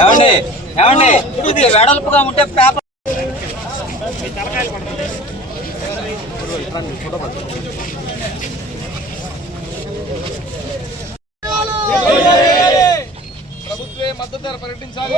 ఏమండి? ఏమండి? ఇది వెడల్పుగా ఉంటే పేపర్ ప్రభుత్వే మద్దతు ధర ప్రకటించాలి.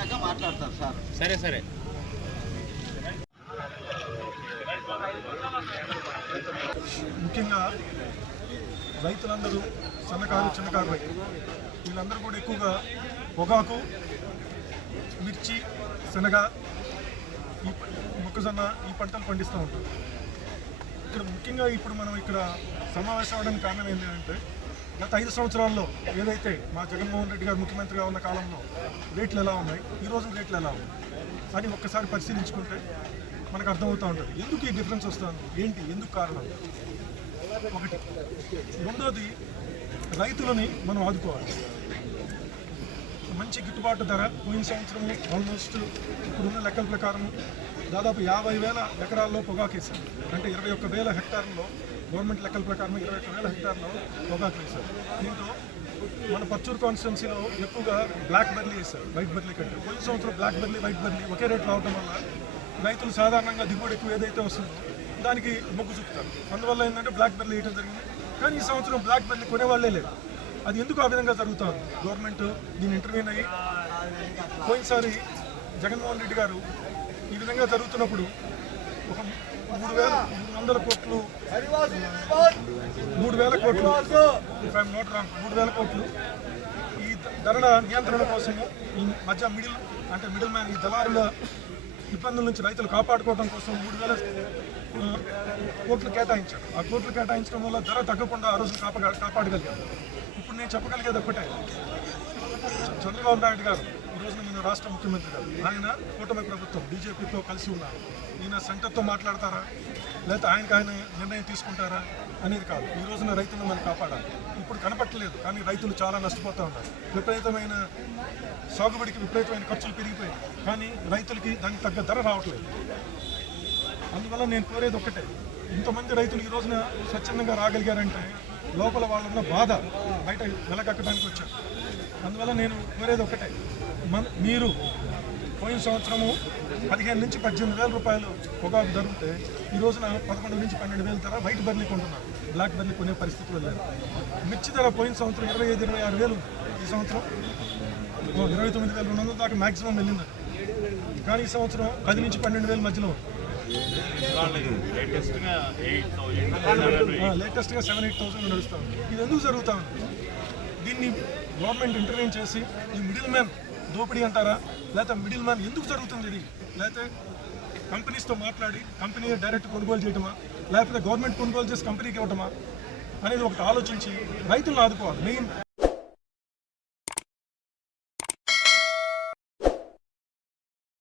వచ్చినాక మాట్లాడతారు సార్. సరే సరే. ముఖ్యంగా రైతులందరూ సన్నకారు చిన్నకారు రైతులు. వీళ్ళందరూ కూడా ఎక్కువగా పొగాకు మిర్చి శనగ ఈ మొక్కజొన్న ఈ పంటలు పండిస్తూ ఉంటారు. ఇక్కడ ముఖ్యంగా ఇప్పుడు మనం ఇక్కడ సమావేశం అవడానికి కారణం ఏంటంటే గత ఐదు సంవత్సరాల్లో ఏదైతే మా జగన్మోహన్ రెడ్డి గారు ముఖ్యమంత్రిగా ఉన్న కాలంలో రేట్లు ఎలా ఉన్నాయి? ఈ రోజు రేట్లు ఎలా ఉన్నాయి? అని ఒక్కసారి పరిశీలించుకుంటే మనకు అర్థమవుతూ ఉంటుంది. ఎందుకు ఈ డిఫరెన్స్ వస్తుంది? ఏంటి? ఎందుకు కారణం? ఒకటి. రెండోది రైతులని మనం ఆదుకోవాలి. మంచి గిట్టుబాటు ధర పోయిన సంవత్సరం ఆల్మోస్ట్ ఇప్పుడున్న లెక్కల ప్రకారం దాదాపు యాభై వేల ఎకరాల్లో పొగాకేసాం అంటే ఇరవై ఒక్క వేల హెక్టార్లో గవర్నమెంట్ లెక్కల ప్రకారం ఇరవై ఒక్క వేల హెక్టార్లో పొగాకు వేశారు. దీంతో మన పచ్చూరు కాన్స్టిట్యున్సీలో ఎక్కువగా బ్లాక్ బెర్లీ వేశారు వైట్ బెర్లీ కంటే. పోయిన సంవత్సరం బ్లాక్ బెర్లీ వైట్ బెర్లీ ఒకే రేట్ రావడం వల్ల రైతులు సాధారణంగా దిగుబడి ఎక్కువ ఏదైతే వస్తుందో దానికి మొగ్గు చూపుతారు. అందువల్ల ఏంటంటే బ్లాక్ బెర్లీ వేయడం జరిగింది. కానీ ఈ సంవత్సరం బ్లాక్ బెర్లీ కొనేవాళ్ళే లేదు అది ఎందుకు ఆ విధంగా జరుగుతుంది? గవర్నమెంట్ దీన్ని ఇంటర్వ్యూన్ అయ్యి పోయినసారి జగన్మోహన్ రెడ్డి గారు ఈ విధంగా జరుగుతున్నప్పుడు ఒక మూడు వేల మూడు వందల కోట్లు. మూడు వేల కోట్లు. ఇఫ్ రాంగ్ మూడు వేల కోట్లు. ఈ ధరల నియంత్రణ కోసం ఈ మధ్య మిడిల్ అంటే మిడిల్ మ్యాన్ ఈ దళారుల ఇబ్బందుల నుంచి రైతులు కాపాడుకోవడం కోసం మూడు వేల కోట్లు కేటాయించారు. ఆ కోట్లు కేటాయించడం వల్ల ధర తగ్గకుండా ఆ రోజు కాప కాపాడగలిగారు. ఇప్పుడు నేను చెప్పగలిగేది ఒక్కటే. చంద్రబాబు నాయుడు గారు ఈ రోజున రాష్ట్ర ముఖ్యమంత్రి గారు ఆయన కూటమి ప్రభుత్వం బీజేపీతో కలిసి ఉన్నారు ఈయన సెంటర్తో మాట్లాడతారా? లేకపోతే ఆయనకు ఆయన నిర్ణయం తీసుకుంటారా? అనేది కాదు. ఈ రోజున రైతులను మనం కాపాడాలి. ఇప్పుడు కనపట్టలేదు కానీ రైతులు చాలా నష్టపోతూ ఉన్నారు. విపరీతమైన సాగుబడికి విపరీతమైన ఖర్చులు పెరిగిపోయాయి. కానీ రైతులకి దానికి తగ్గ ధర రావట్లేదు. అందువల్ల నేను కోరేది ఒక్కటే. ఇంతమంది రైతులు ఈ రోజున స్వచ్ఛందంగా రాగలిగారంటే లోపల వాళ్ళున్న బాధ బయట వెలగక్కడానికి వచ్చారు. అందువల్ల నేను కోరేది ఒకటే. మన మీరు పోయిన సంవత్సరము పదిహేను నుంచి పద్దెనిమిది వేల రూపాయలు పొగాకు ధరుంటే ఈ రోజున పదకొండు నుంచి పన్నెండు వేల ధర వైట్ బర్లీ కొంటున్నారు. బ్లాక్ బర్లీ కొనే పరిస్థితులు లేదు మిర్చి ధర పోయిన సంవత్సరం ఇరవై ఐదు ఇరవై ఆరు వేలు. ఈ సంవత్సరం ఇరవై తొమ్మిది వేల రెండు వందల దాకా మ్యాక్సిమం వెళ్ళింది. కానీ ఈ సంవత్సరం పది నుంచి పన్నెండు వేల మధ్యలో. లేటెస్ట్గా సెవెన్ ఎయిట్ థౌసండ్ నడుస్తూ ఇది ఎందుకు జరుగుతూ ఉంది? దీన్ని గవర్నమెంట్ ఇంటర్వ్యూ చేసి ఈ మిడిల్ మ్యాన్ దోపిడీ అంటారా? లేకపోతే మిడిల్ మ్యాన్ ఎందుకు జరుగుతుంది ఇది? లేకపోతే కంపెనీస్తో మాట్లాడి కంపెనీ డైరెక్ట్ కొనుగోలు చేయటమా? లేకపోతే గవర్నమెంట్ కొనుగోలు చేసి కంపెనీకి ఇవ్వటమా? అనేది ఒకటి ఆలోచించి రైతులను ఆదుకోవాలి. మెయిన్